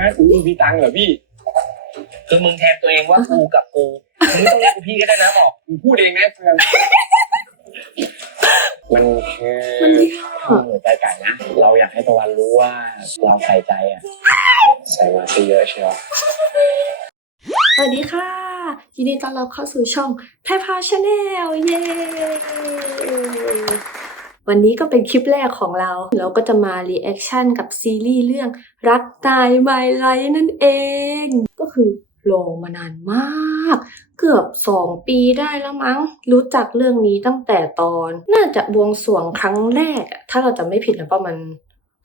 ฮะอู้มีตังค์เหรอพี่ คือมึงแทนตัวเองว่ากูกับกูมึงไม่ต้องเรียกกูพี่ก็ได้นะบอกมึงพูดเองนะเฟืองมันคือมันดีหัวใจไก่นะ เราอยากให้ตะวันรู้ว่าเราใส่ใจอะใส่มาซะเยอะเชียวสวัสดีค่ะ ยินดีต้อนรับเข้าสู่ช่องแพรพาชาแนลเย้ วันนี้ก็เป็นคลิปแรกของเรา เราก็จะมารีแอคชั่นกับซีรีส์เรื่องรักตายไมไลนั่นเอง ก็คือรอมานานมาก เกือบสองปีได้แล้วมั้ง รู้จักเรื่องนี้ตั้งแต่ตอน น่าจะบวงสรวงครั้งแรก ถ้าเราจะไม่ผิดนะประมาณ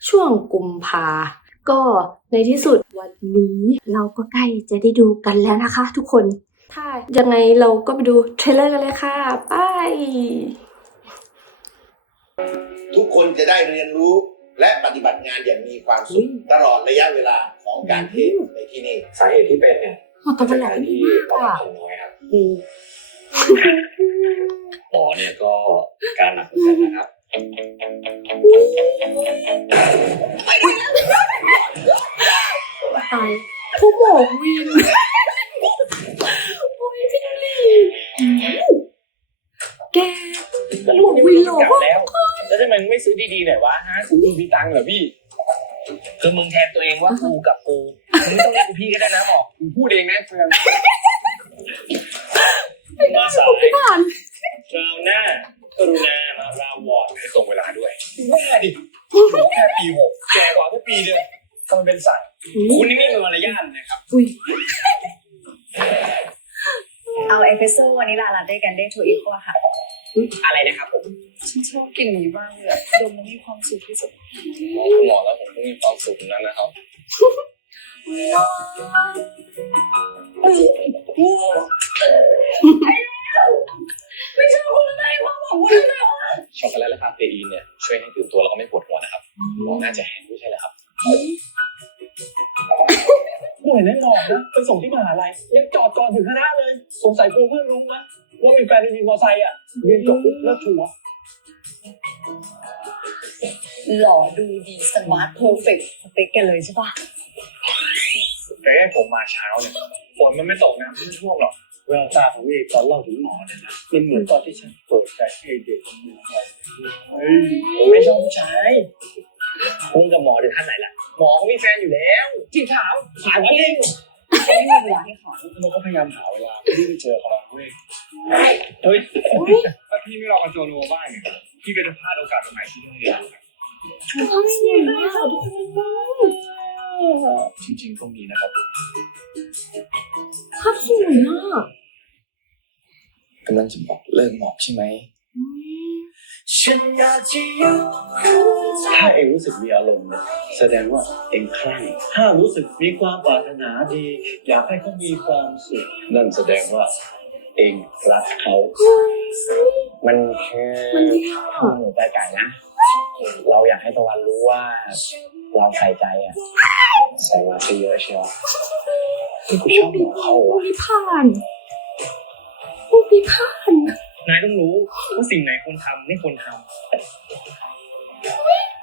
ช่วงกุมภาก็ในที่สุดวันนี้เราก็ใกล้จะได้ดูกันแล้วนะคะทุกคน ถ้ายังไงเราก็ไปดูเทรลเลอร์กันเลยค่ะ ไป ทุกคนจะได้เรียนรู้และปฏิบัติงานอย่างมีความสุขตลอดระยะเวลาของการเทศในที่นี่สาเหตุที่เป็นเนี่ยหมดตะวันหลกาอกรที่มากเราอะทำน้อยครับหมอเนี่ยก็การหนักเหมือนกันนะครับตายผู้หมอกวิน ดีๆหน่อยวะฮะอู้มีตังค์เหรอพี่ คือมึงแทนตัวเองว่ากูกับกูมึงไม่ต้องเรียกกูพี่ก็ได้นะบอกมึงพูดเองนะเฟืองมาสายพี่ผ่านคราวหน้ากรุณามาลาวอร์ดให้ตรงเวลาด้วยแม่ดิหนูแค่ปีหกแกกว่าแค่ปีเดียวทำไมเป็นสายคุณนี่ไม่มีมารยาทนะครับอุ้ยเอาเอสเปรสโซ่วานิลาลาเต้กันเด้ทูอีโคค่ะ อะไรนะครับผมฉันชอบกลิ่นนี้มากเลยอะดมแล้วมีความสุขที่สุดคุณหมอแล้วผมก็มีความสุขนั้นนะครับไม่ชอบคนอะไรความของคนอะไรช็อกโกแลตและคาเฟอีนเนี่ยช่วยให้ตื่นตัวแล้วก็ไม่ปวดหัวนะครับหมอน่าจะเห็นไม่ใช่เหรอครับหน่วยแน่นอนนะไปส่งที่มหาลัยยังจอดก่อนถึงคณะเลยสงสัยกลัวเพื่อนรู้นะ ว่ามีแฟนมีมอเตอร์ไซค์อะเรียนจบปุ๊บเลิกชัวร์หล่อดูดีสมาร์ทเพอร์เฟกต์สเปคกันเลยใช่ปะแต่ให้ผมมาเช้าเนี่ยฝนมันไม่ตกนะไม่ท่วมหรอกแววตาของเอกตอนเล่าถึงหมอเนี่ยนะมันเหมือนตอนที่ฉันเปิดใจให้เด็กคนหนึงไปเฮ้ยผมไม่ชอบผู้ชายคุณกับหมอถึงขั้นไหนล่ะ หมอเขามีแฟนอยู่แล้วที่ถามถามว่าเองไม่มีเวลาให้เขาเราก็พยายามหาเวลาเพื่อที่จะเจอเขาเว้ยเฮ้ยถ้าพี่ไม่รอกันโจโนบ้างเนี่ยพี่ก็จะพลาดโอกาสใหม่ๆที่ต้องเรียนเขาสวยมากทุกคนจริงๆก็มีนะครับภาพสวยมากกำลังจะบอกเลิกหมอกใช่ไหมฉันอยากจะอยู่ถ้าเองรู้สึกมีอารมณ์เนี่ยแสดงว่าเองคลั่งถ้ารู้สึกมีความปรารถนาดี อยากให้เขามีความสุขนั่นแสดงว่า เองรักเขา มันคือมันดีอะหัวใจไก่นะ เราอยากให้ตะวันรู้ว่า เราใส่ใจอะ ใส่มาซะเยอะเชียวที่กูชอบหมอเข้าผู้อะพิพานผู้พิพานนายต้องรู้ว่าสิ่งไหนควรทำไม่ควรท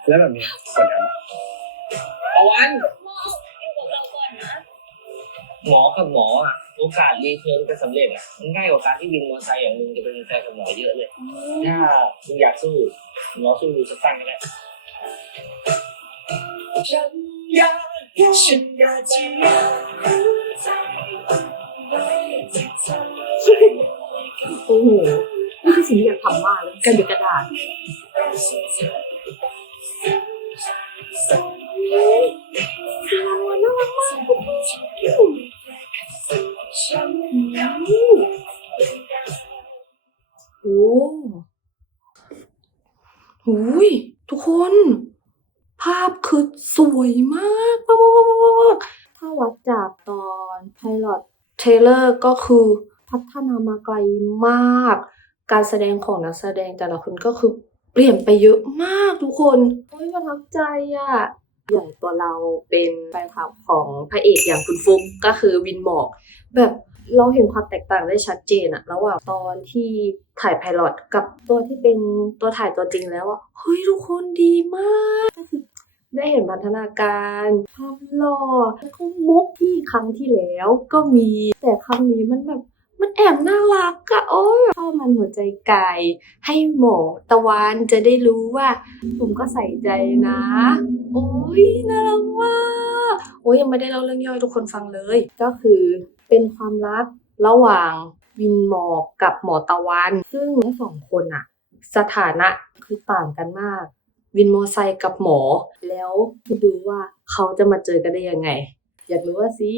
แล้วแบบนี้ควรทำไหมำตะวันหมอกับหมออะ โอกาสรีเทิร์นเป็นสำเร็จอะมันง่ายกว่าการที่วินมอเตอร์ไซค์อย่างมึงจะเป็นแฟนกับหมอเยอะเลยถ้ามึงอยากสู้หมอสู้ดูสักตั้งก็ได้ฉันอยากฉันอยากจะอยู่โอ้โหนี่คือสิ่งที่อยากทำมากเลยกันเด็กกระดาษน่ารักมากทุกคน โอ้โหยทุกคน ภาพคือสวยมากมากถ้าวัดจากตอนไพลอตเทเลอร์ก็คือพัฒนามาไกลมาก การแสดงของนักแสดงแต่ละคนก็คือเปลี่ยนไปเยอะมากทุกคนโอ้ยประทับใจอะ่ะ อย่างตัวเราเป็นแฟนคลับของพระเอกอย่างคุณฟุกก็คือวินหมอกแบบเราเห็นความแตกต่างได้ชัดเจนอะระหว่างตอนที่ถ่ายไพลอตกับตัวที่เป็นตัวถ่ายตัวจริงแล้วอะเฮ้ยทุกคนดีมากก็คือได้เห็นพัฒนาการภาพหล่อแล้วก็มุกที่ครั้งที่แล้วก็มีแต่ครั้งนี้มันแบบ มันแอบน่ารักอะโอ้ยชอบมันหัวใจไก่ให้หมอตะวันจะได้รู้ว่า ผมก็ใส่ใจนะ โอ้ยน่ารักมากโอ้ยยังไม่ได้เล่าเรื่องย่อยทุกคนฟังเลย ก็คือเป็นความรักระหว่างวินหมอกกับหมอตะวัน ซึ่งทั้งสองคนอะสถานะคือต่างกันมาก วินมอไซค์กับหมอ แล้วคิดดูว่าเขาจะมาเจอกันได้ยังไง อยากรู้ว่าสิ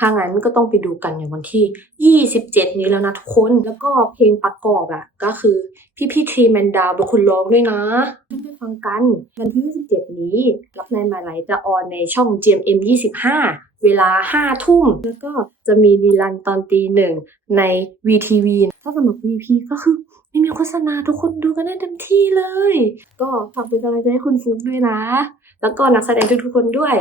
ถ้างั้นก็ต้องไปดูกันในวันที่ 27 นี้แล้วนะทุกคน แล้วก็เพลงประกอบอะก็คือพี่พี่ทีแมนดาวเป็นคนร้องด้วยนะไปฟังกันวันที่ 27 นี้ รับในมายไหลจะออนในช่อง GMM 25 เวลา 5 ทุ่ม แล้วก็จะมีดีลันตอนตีหนึ่งใน VTV ถ้าสำหรับ VP ก็คือไม่มีโฆษณาทุกคนดูกันได้เต็มที่เลย ก็ฝากเป็นกำลังใจให้คุณฟุกด้วยนะ แล้วก็นักแสดงทุกๆคนด้วย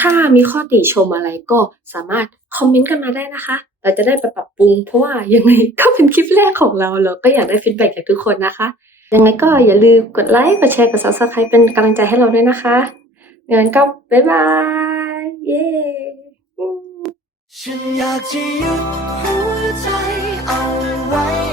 ถ้ามีข้อติชมอะไรก็สามารถคอมเมนต์กันมาได้นะคะ เราจะได้ไปปรับปรุง เพราะว่ายังไงก็เป็นคลิปแรกของเราเราก็อยากได้ฟีดแบ็กจากทุกคนนะคะ ยังไงก็อย่าลืมกดไลค์ กดแชร์ กด subscribe เป็นกำลังใจให้เราด้วยนะคะงั้นก็บ๊ายบาย เย้ฉันอยากจะยึดหัวใจเอาไว้